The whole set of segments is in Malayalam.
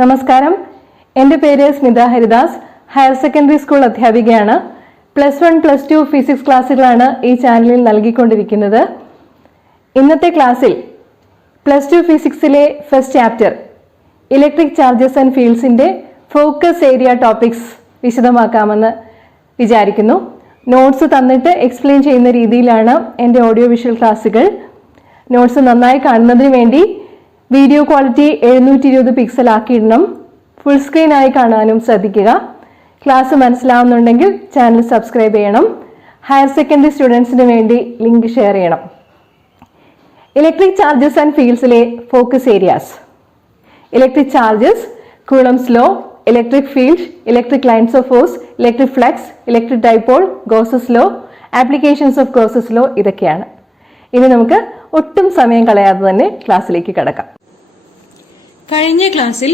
നമസ്കാരം, എൻ്റെ പേര് Smitha Haridas. Higher secondary school അധ്യാപികയാണ്. +1, +2 ഫിസിക്സ് ക്ലാസ്സുകളാണ് ഈ ചാനലിൽ നൽകിക്കൊണ്ടിരിക്കുന്നത്. ഇന്നത്തെ ക്ലാസ്സിൽ +2 ഫിസിക്സിലെ first chapter electric charges and ഫീൽഡ്സിൻ്റെ ഫോക്കസ് ഏരിയ ടോപ്പിക്സ് വിശദമാക്കാമെന്ന് വിചാരിക്കുന്നു. നോട്ട്സ് തന്നിട്ട് എക്സ്പ്ലെയിൻ ചെയ്യുന്ന രീതിയിലാണ് എൻ്റെ ഓഡിയോ വിഷ്വൽ ക്ലാസ്സുകൾ. നോട്ട്സ് നന്നായി കാണുന്നതിന് വേണ്ടി വീഡിയോ ക്വാളിറ്റി 720 പിക്സൽ ആക്കിയിടണം. ഫുൾ സ്ക്രീൻ ആയി കാണാനും ശ്രദ്ധിക്കുക. ക്ലാസ് മനസ്സിലാവുന്നുണ്ടെങ്കിൽ ചാനൽ സബ്സ്ക്രൈബ് ചെയ്യണം. ഹയർ സെക്കൻഡറി സ്റ്റുഡൻസിന് വേണ്ടി ലിങ്ക് ഷെയർ ചെയ്യണം. ഇലക്ട്രിക് ചാർജസ് ആൻഡ് ഫീൽഡ്സിലെ focus areas: electric charges, Coulomb's law, electric field, electric lines of force, electric flux, electric dipole, Gauss's law, applications of Gauss's law, ഇതൊക്കെയാണ്. ഇനി നമുക്ക് ഒട്ടും സമയം കളയാതെ തന്നെ ക്ലാസ്സിലേക്ക് കടക്കാം. കഴിഞ്ഞ ക്ലാസ്സിൽ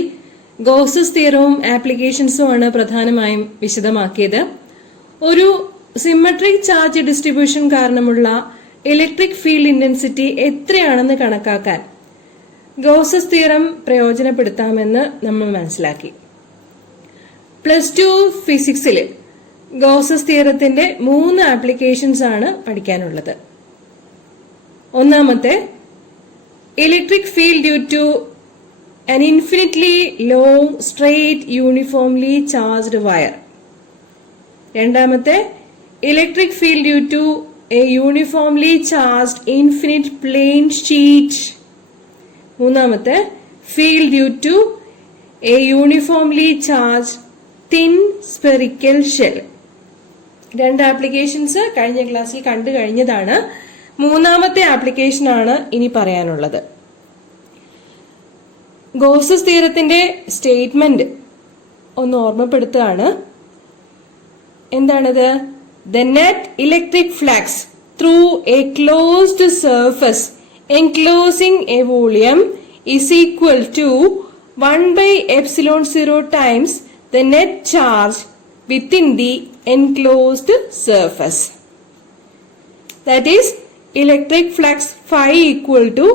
ഗോസസ് തിയറവും ആപ്ലിക്കേഷൻസും ആണ് പ്രധാനമായും വിശദമാക്കിയത്. ഒരു സിമ്മട്രിക് ചാർജ് ഡിസ്ട്രിബ്യൂഷൻ കാരണമുള്ള ഇലക്ട്രിക് ഫീൽഡ് ഇന്റൻസിറ്റി എത്രയാണെന്ന് കണക്കാക്കാൻ ഗോസസ് തിയറം പ്രയോജനപ്പെടുത്താമെന്ന് നമ്മൾ മനസ്സിലാക്കി. +2 ഫിസിക്സിൽ ഗോസസ് തിയറത്തിന്റെ 3 ആപ്ലിക്കേഷൻസ് ആണ് പഠിക്കാനുള്ളത്. ഒന്നാമത്തെ, electric field due to an infinitely long straight uniformly charged wire. രണ്ടാമത്തെ, electric field due to a uniformly charged infinite plane sheet. മൂന്നാമത്തെ, field due to a uniformly charged thin spherical shell. 2 applications കഴിഞ്ഞ ക്ലാസ്സിൽ കണ്ടു കഴിഞ്ഞതാണ്. മൂന്നാമത്തെ ആപ്ലിക്കേഷൻ ആണ് ഇനി പറയാനുള്ളത്. ഗോസസ് തിയറത്തിന്റെ സ്റ്റേറ്റ്മെന്റ് ഒന്ന് ഓർമ്മപ്പെടുത്തുകയാണ്. എന്താണത്? The net electric flux through a closed surface enclosing a volume is equal to 1/ε0 times the net charge within the enclosed surface. That is, electric flux phi equal to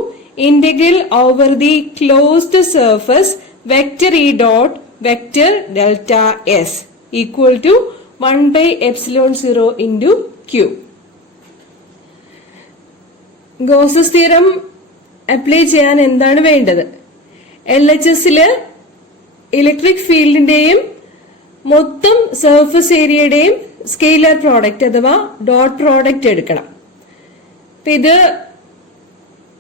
integral over the closed surface vector E dot vector delta S equal to 1/ε0 into Q. Gauss's theorem apply ചെയ്യാൻ എന്താണ് വേണ്ടത്? LHSല് ഇലക്ട്രിക് ഫീൽഡിന്റെയും മൊത്തം സർഫസ് ഏരിയയുടെയും സ്കെയിലർ പ്രോഡക്റ്റ് അഥവാ ഡോട്ട് പ്രോഡക്റ്റ് എടുക്കണം. ഇത്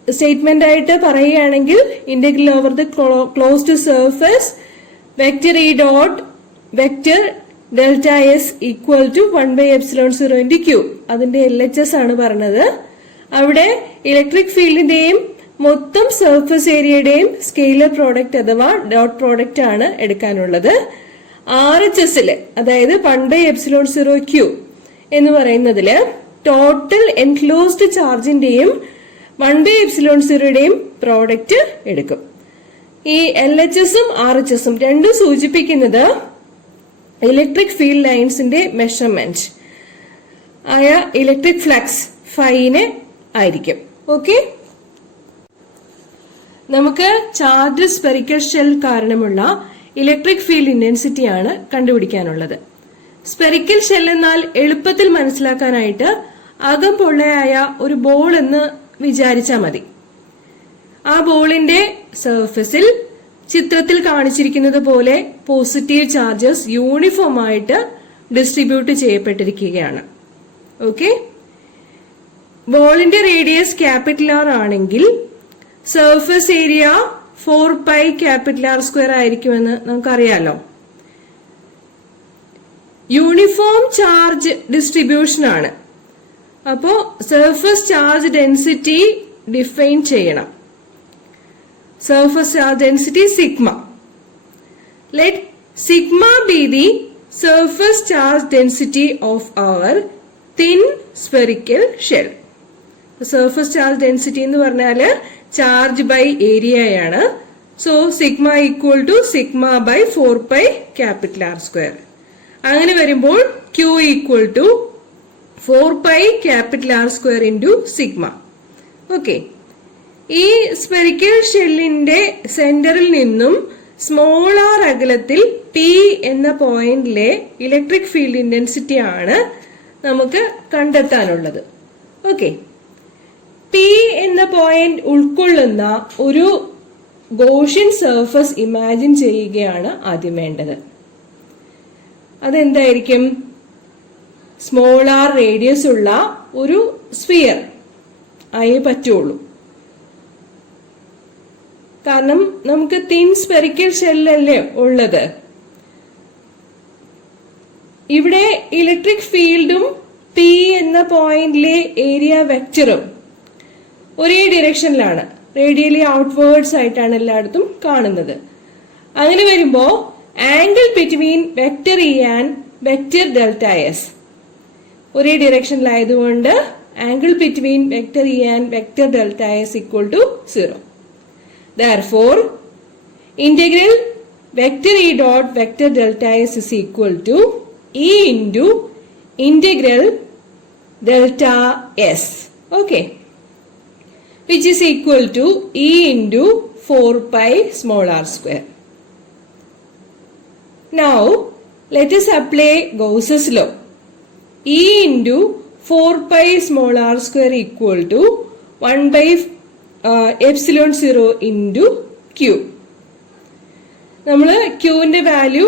സ്റ്റേറ്റ്മെന്റ് ആയിട്ട് പറയുകയാണെങ്കിൽ integral over the closed surface vector E dot vector delta S equal to 1/ε0 into Q. അതിന്റെ LHS ആണ് പറഞ്ഞത്. അവിടെ ഇലക്ട്രിക് ഫീൽഡിന്റെയും മൊത്തം സർഫസ് ഏരിയയുടെയും സ്കെയിലർ പ്രോഡക്റ്റ് അഥവാ ഡോട്ട് പ്രോഡക്റ്റ് ആണ് എടുക്കാനുള്ളത്. RHSല് അതായത് 1/ε0 Q എന്ന് പറയുന്നതില് ടോട്ടൽ എൻക്ലോസ്ഡ് ചാർജിന്റെയും 1/ε0യുടെയും പ്രോഡക്റ്റ് എടുക്കും. ഈ LHSഉം RHSഉം രണ്ടും സൂചിപ്പിക്കുന്നത് ഇലക്ട്രിക് ഫീൽഡ് ലൈൻസിന്റെ മെഷർമെന്റ് ആയ ഇലക്ട്രിക് ഫ്ലക്സ് ഫൈനെ ആയിരിക്കും. ഓക്കെ, നമുക്ക് ചാർജ് സ്പെറിക്കൽ ഷെൽ കാരണമുള്ള ഇലക്ട്രിക് ഫീൽഡ് ഇന്റൻസിറ്റി ആണ് കണ്ടുപിടിക്കാനുള്ളത്. സ്പെറിക്കൽ ഷെൽ എന്നാൽ എളുപ്പത്തിൽ മനസ്സിലാക്കാനായിട്ട് അകം പൊള്ളയായ ഒരു ബോൾ എന്ന് വിചാരിച്ചാൽ മതി. ആ ബോളിന്റെ സർഫസിൽ ചിത്രത്തിൽ കാണിച്ചിരിക്കുന്നത് പോലെ പോസിറ്റീവ് ചാർജസ് യൂണിഫോം ആയിട്ട് ഡിസ്ട്രിബ്യൂട്ട് ചെയ്യപ്പെട്ടിരിക്കുകയാണ്. ഓക്കെ, ബോളിന്റെ റേഡിയസ് R ആണെങ്കിൽ സർഫസ് ഏരിയ 4πR² ആയിരിക്കുമെന്ന് നമുക്കറിയാലോ. യൂണിഫോം ചാർജ് ഡിസ്ട്രിബ്യൂഷൻ ആണ്. അപ്പോ സർഫസ് ചാർജ് ഡെൻസിറ്റി ഡിഫൈൻ ചെയ്യണം. Surface charge density sigma. Let sigma be the surface charge density of our thin spherical shell. Surface charge density എന്ന് പറഞ്ഞാല് ചാർജ് ബൈ ഏരിയയാണ്. So sigma equal to sigma by 4πR². അങ്ങനെ വരുമ്പോൾ Q equal to 4πR² into sigma. Okay, ഈ സ്പെറിക്കൽ ഷെല്ലിന്റെ സെന്ററിൽ നിന്നും സ്മോൾ ആർ അകലത്തിൽ പി എന്ന പോയിന്റിലെ ഇലക്ട്രിക് ഫീൽഡ് ഇന്റൻസിറ്റി ആണ് നമുക്ക് കണ്ടെത്താനുള്ളത്. ഓക്കെ, പി എന്ന പോയിന്റ് ഉൾക്കൊള്ളുന്ന ഒരു ഗോഷ്യൻ സർഫസ് ഇമാജിൻ ചെയ്യുകയാണ് ആദ്യം വേണ്ടത്. അതെന്തായിരിക്കും? സ്മോൾ ആർ റേഡിയസ് ഉള്ള ഒരു സ്ഫിയർ ആയേ പറ്റുള്ളൂ. കാരണം നമുക്ക് തിൻ സ്പെറിക്കൽ ഷെല്ലല്ലേ ഉള്ളത്. ഇവിടെ ഇലക്ട്രിക് ഫീൽഡും പി എന്ന പോയിന്റിലെ ഏരിയ വെക്ടറും ഒരേ ഡിറക്ഷനിലാണ്, റേഡിയലി ഔട്ട്വേർഡ്സ് ആയിട്ടാണ് എല്ലായിടത്തും കാണുന്നത്. അങ്ങനെ വരുമ്പോ angle between vector E and vector delta S ഒരേ ഡിറക്ഷനിലായതുകൊണ്ട് angle between vector E and vector delta S equal to 0. Therefore, integral vector E dot vector delta S is equal to E into integral delta S. Okay. Which is equal to E into 4 pi small r square. Now, let us apply Gauss's law. E into 4 pi small r square equal to 1 by epsilon 0 into Q. നമ്മൾ ക്യൂവിന്റെ വാല്യൂ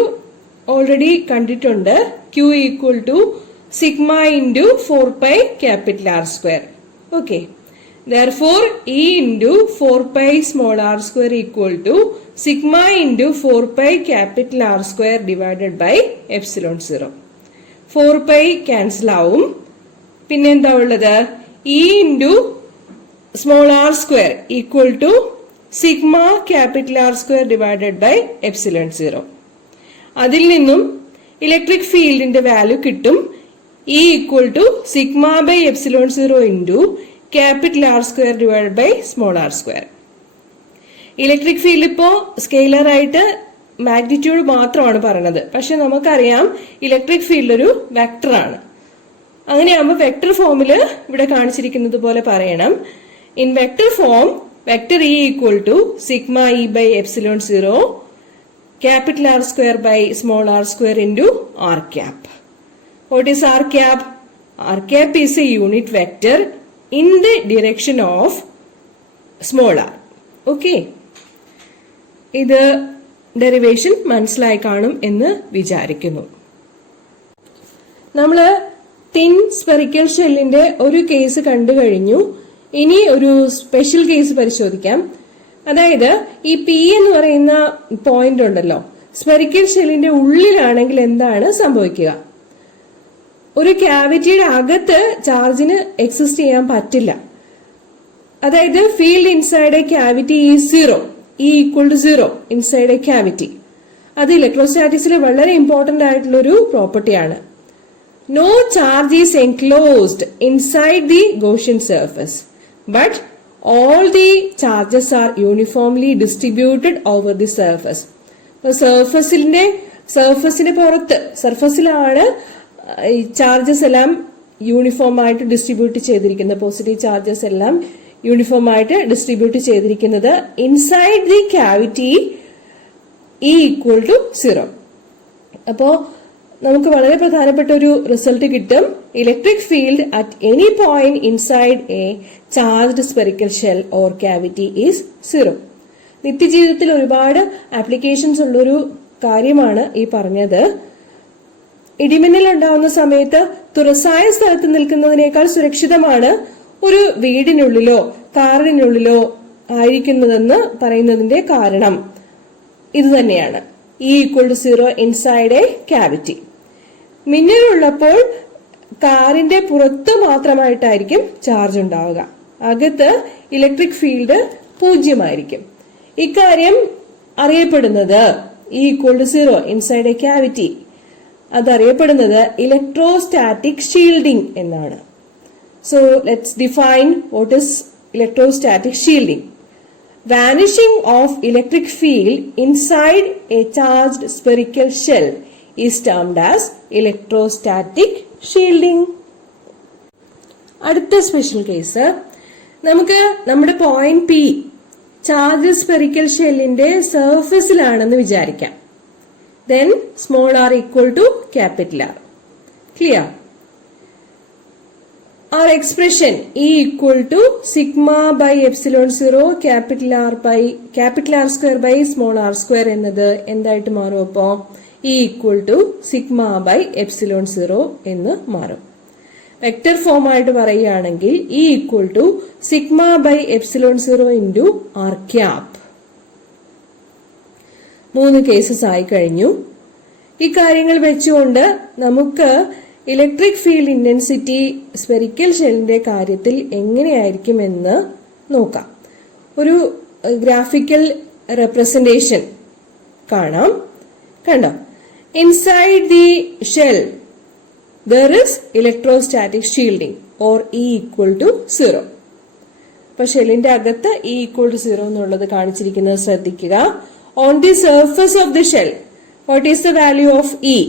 ഓൾറെഡി കണ്ടിട്ടുണ്ട്. Q equal to sigma into 4 pi capital R square. Okay, therefore E into 4 pi small r square equal to sigma into 4 pi capital R square divided by epsilon 0. 4 pi cancel ആവും. പിന്നെന്താ ഉള്ളത്? E into small r square equal to sigma capital R square divided by epsilon 0. അതിൽ നിന്നും ഇലക്ട്രിക് ഫീൽഡിന്റെ വാല്യൂ കിട്ടും. E equal to sigma by epsilon 0 into capital R square divided by small r square. Electric field ഇപ്പോ സ്കെയിലർ ആയിട്ട് മാഗ്നിറ്റ്യൂഡ് മാത്രമാണ് പറയുന്നത്. പക്ഷെ നമുക്കറിയാം ഇലക്ട്രിക് ഫീൽഡ് ഒരു വെക്ടർ ആണ്. അങ്ങനെയാകുമ്പോൾ വെക്ടർ ഫോമിൽ ഇവിടെ കാണിച്ചിരിക്കുന്നത് പോലെ പറയണം. In vector form, vector E equal to sigma E by epsilon 0 capital R square by small r square into r cap. What is r cap? R cap is a unit vector in the direction of small r. Okay. ഇത് ഡെറിവേഷൻ മനസ്സിലായി കാണും എന്ന് വിചാരിക്കുന്നു. നമ്മൾ തിൻ സ്പെറിക്കൽ ഷെല്ലിന്റെ ഒരു കേസ് കണ്ടു കഴിഞ്ഞു. ഇനി ഒരു സ്പെഷ്യൽ കേസ് പരിശോധിക്കാം. അതായത് ഈ പി എന്ന് പറയുന്ന പോയിന്റ് ഉണ്ടല്ലോ, സ്പെറിക്കൽ ഷെല്ലിന്റെ ഉള്ളിലാണെങ്കിൽ എന്താണ് സംഭവിക്കുക? ഒരു ക്യാവിറ്റിയുടെ അകത്ത് ചാർജിന് എക്സിസ്റ്റ് ചെയ്യാൻ പറ്റില്ല. അതായത് field inside a cavity is 0, E equal to 0 inside a cavity. അത് ഇലക്ട്രോസ്റ്റാറ്റിക്സിലെ വളരെ ഇമ്പോർട്ടന്റ് ആയിട്ടുള്ള ഒരു പ്രോപ്പർട്ടിയാണ്. No charge is enclosed inside the Gaussian surface, but all the charges are uniformly distributed over the surface. സർഫസിന്റെ പുറത്ത് സർഫസിലാണ് ചാർജസ് എല്ലാം യൂണിഫോം ആയിട്ട് ഡിസ്ട്രിബ്യൂട്ട് ചെയ്തിരിക്കുന്നത്. പോസിറ്റീവ് ചാർജസ് എല്ലാം യൂണിഫോം ആയിട്ട് ഡിസ്ട്രിബ്യൂട്ട് ചെയ്തിരിക്കുന്നത്. Inside the cavity E equal to 0. അപ്പോ നമുക്ക് വളരെ പ്രധാനപ്പെട്ട ഒരു റിസൾട്ട് കിട്ടും. Electric field at any point inside a charged spherical shell or cavity is 0. നിത്യജീവിതത്തിൽ ഒരുപാട് ആപ്ലിക്കേഷൻസ് ഉള്ളൊരു കാര്യമാണ് ഈ പറഞ്ഞത്. ഇടിമിന്നൽ ഉണ്ടാവുന്ന സമയത്ത് തുറസായ സ്ഥലത്ത് നിൽക്കുന്നതിനേക്കാൾ സുരക്ഷിതമാണ് ഒരു വീടിനുള്ളിലോ കാറിനുള്ളിലോ ആയിരിക്കുന്നതെന്ന് പറയുന്നതിന്റെ കാരണം ഇത് തന്നെയാണ്. E equal to 0 inside a cavity. മിന്നലുള്ളപ്പോൾ കാറിന്റെ പുറത്ത് മാത്രമായിട്ടായിരിക്കും ചാർജ് ഉണ്ടാവുക, അകത്ത് ഇലക്ട്രിക് ഫീൽഡ് 0 ഇക്കാര്യം അറിയപ്പെടുന്നത് E equal to 0 inside a cavity, അതറിയപ്പെടുന്നത് ഇലക്ട്രോസ്റ്റാറ്റിക് ഷീൽഡിംഗ് എന്നാണ്. So let's define what is electrostatic shielding. Vanishing of electric field inside a charged spherical shell is termed as electrostatic shielding. അടുത്ത സ്പെഷ്യൽ കേസ്, നമുക്ക് നമ്മുടെ പോയിന്റ് P ചാർജ് സ്പെറിക്കൽ ഷെല്ലിന്റെ സർഫസിലാണെന്ന് വിചാരിക്കാം. Then small R equal to capital R. Clear? Our expression E equal to sigma by epsilon 0 capital R square by small r square എന്നത് എന്തായിട്ട് മാറും? അപ്പോ E equal to sigma by epsilon 0 എന്ന് മാറും. വെക്ടർ ഫോം ആയിട്ട് പറയുകയാണെങ്കിൽ E equal to sigma by epsilon 0 into r cap. 3 cases ആയി കഴിഞ്ഞു. ഈ കാര്യങ്ങൾ വെച്ചുകൊണ്ട് നമുക്ക് ഇലക്ട്രിക് ഫീൽഡ് ഇന്റൻസിറ്റി സ്പെറിക്കൽ ഷെല്ലിന്റെ കാര്യത്തിൽ എങ്ങനെയായിരിക്കും എന്ന് നോക്കാം. ഒരു ഗ്രാഫിക്കൽ റെപ്രസെന്റേഷൻ കാണാം. കണ്ടോ? Inside the shell there is electrostatic shielding or E equal to 0. അപ്പൊ ഷെല്ലിന്റെ അകത്ത് E ഈക്വൽ ടു 0 എന്നുള്ളത് കാണിച്ചിരിക്കുന്നത് ശ്രദ്ധിക്കുക. On the surface of the shell what is the value of E?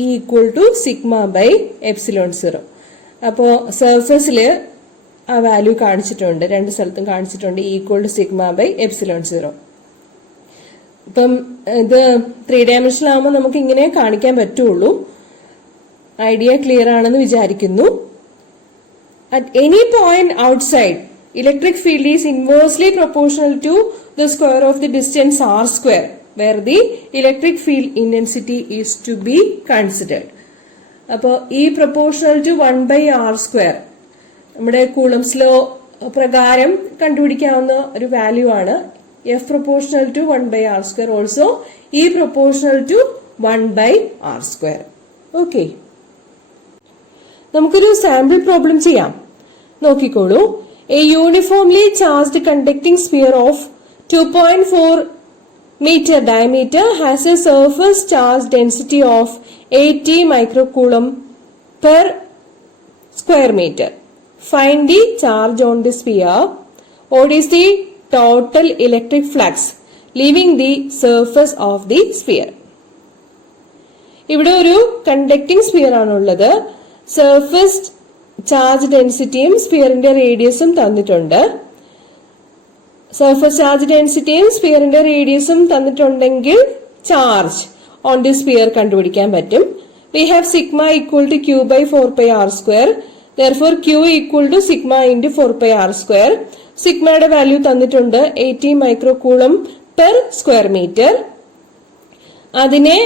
E equal to sigma by epsilon 0. അപ്പോ സർഫസിൽ ആ വാല്യൂ കാണിച്ചിട്ടുണ്ട്, 2 സ്ഥലത്തും കാണിച്ചിട്ടുണ്ട്. E equal to sigma by epsilon 0. ഇപ്പം ഇത് 3 ഡയമെൻഷനിൽ ആകുമ്പോൾ നമുക്ക് ഇങ്ങനെ കാണിക്കാൻ പറ്റുള്ളൂ. ഐഡിയ ക്ലിയർ ആണെന്ന് വിചാരിക്കുന്നു. At any point outside electric field is inversely proportional to the square of the distance r square where the electric field intensity is to be considered. അപ്പോൾ E proportional to 1 by r square നമ്മുടെ കൂളംസ് ലോ പ്രകാരം കണ്ടുപിടിക്കാവുന്ന ഒരു വാല്യൂ ആണ്. F proportional to 1 by r square also E proportional to 1 by r square. Okay, നമുക്കൊരു സാമ്പിൾ പ്രോബ്ലം ചെയ്യാം. നോക്കിക്കോളൂ. A uniformly charged conducting sphere of 2.4 meter diameter has a surface charge density of 80 microcoulomb per square meter. Find the charge on the sphere. What is the total electric flux leaving the surface of the sphere? ഇവിടെ ഒരു കണ്ടക്ടിംഗ് സ്ഫിയർ ആണുള്ളത്. സർഫസ് ചാർജ് ഡെൻസിറ്റിയും സ്ഫിയറിന്റെ റേഡിയസും തന്നിട്ടുണ്ട്. സർഫസ് ചാർജ് ഡെൻസിറ്റിയും സ്ഫിയറിന്റെ റേഡിയസും തന്നിട്ടുണ്ടെങ്കിൽ ചാർജ് ഓൺ ദി സ്ഫിയർ കണ്ടുപിടിക്കാൻ പറ്റും. We have sigma equal to Q by 4 pi R square. Therefore Q equal to sigma into 4 pi R square. സിഗ്മയുടെ വാല്യൂ തന്നിട്ടുണ്ട് 80 മൈക്രോകൂളം പെർ സ്ക്വയർ മീറ്റർ. അതിനെ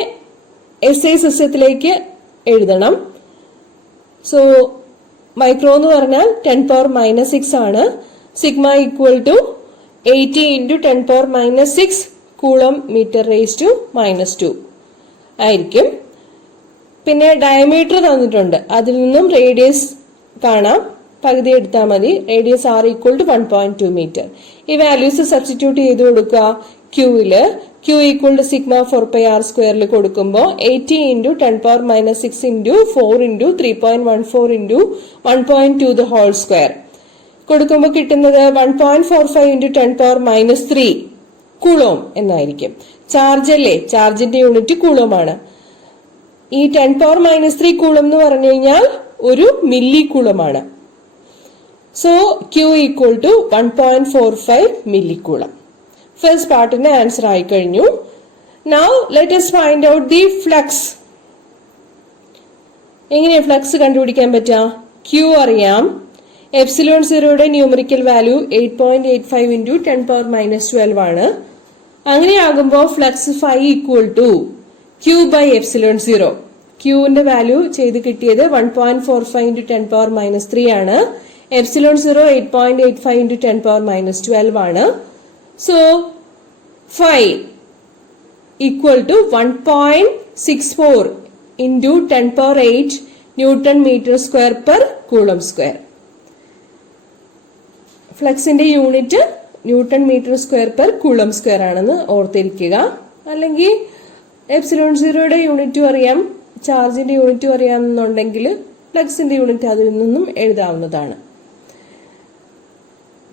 SI സിസ്റ്റത്തിലേക്ക് എഴുതണം. സോ മൈക്രോ എന്ന് പറഞ്ഞാൽ 10⁻⁻6 ആണ്. Sigma equal to 80 into 10⁻⁻6 coulomb metre raise to -2 ആയിരിക്കും. പിന്നെ ഡയമീറ്റർ തന്നിട്ടുണ്ട്, അതിൽ നിന്നും റേഡിയസ് കാണാം, പകുതി എടുത്താൽ മതി. Radius R equal to 1.2 metre. ഈ വാല്യൂസ് സബ്സ്റ്റിറ്റ്യൂട്ട് ചെയ്ത് കൊടുക്കുക. ക്യൂവില് Q equal to sigma 4 pi R സ്ക്വയറിൽ കൊടുക്കുമ്പോൾ 80 into 10⁻⁻6 into 4 into 3.14 into 1.2 the whole square കൊടുക്കുമ്പോൾ കിട്ടുന്നത് 1.45 into 10⁻⁻3 കൂളോം എന്നായിരിക്കും. ചാർജ് അല്ലേ, ചാർജിന്റെ യൂണിറ്റ് കൂളോം ആണ്. ഈ 10⁻⁻3 കൂളം എന്ന് പറഞ്ഞു കഴിഞ്ഞാൽ ഒരു മില്ലി കൂളമാണ്. So Q equal to 1.45 millicoulomb. First പാർട്ടിന്റെ ആൻസർ ആയി കഴിഞ്ഞു. Now let us find out the flux. എങ്ങനെയാ ഫ്ലക്സ് കണ്ടുപിടിക്കാൻ പറ്റുക? Q അറിയാം. എപ്സിലോൺ 0യുടെ ന്യൂമറിക്കൽ വാല്യൂ 8.85 into 10⁻⁻12 ആണ്. അങ്ങനെയാകുമ്പോൾ flux phi equal to Q by epsilon 0. Qന്റെ വാല്യൂ ചെയ്ത് കിട്ടിയത് 1.45 into 10⁻⁻3 ആണ്. എപ്സിലോൺ 0 8.85 into 10⁻⁻12 ആണ്. So phi equal to 1.64 into 10⁸ newton metre square per coulomb square. ഫ്ലക്സിന്റെ unit newton metre square per coulomb square ആണെന്ന് ഓർത്തിരിക്കുക. അല്ലെങ്കിൽ എപ്സിലോൺ 0യുടെ യൂണിറ്റും അറിയാം, ചാർജിന്റെ യൂണിറ്റും അറിയാമെന്നുണ്ടെങ്കിൽ ഫ്ലക്സിന്റെ യൂണിറ്റ് അതിൽ നിന്നും എഴുതാവുന്നതാണ്.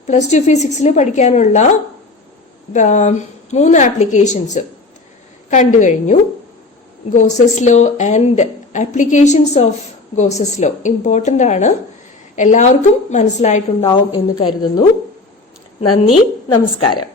+2 ഫിസിക്സിൽ പഠിക്കാനുള്ള 3 ആപ്ലിക്കേഷൻസ് കണ്ടു കഴിഞ്ഞു. Gauss's law and applications of Gauss's law important ആണ്. എല്ലാവർക്കും മനസ്സിലായിട്ടുണ്ടാവും എന്ന് കരുതുന്നു. നന്ദി, നമസ്കാരം.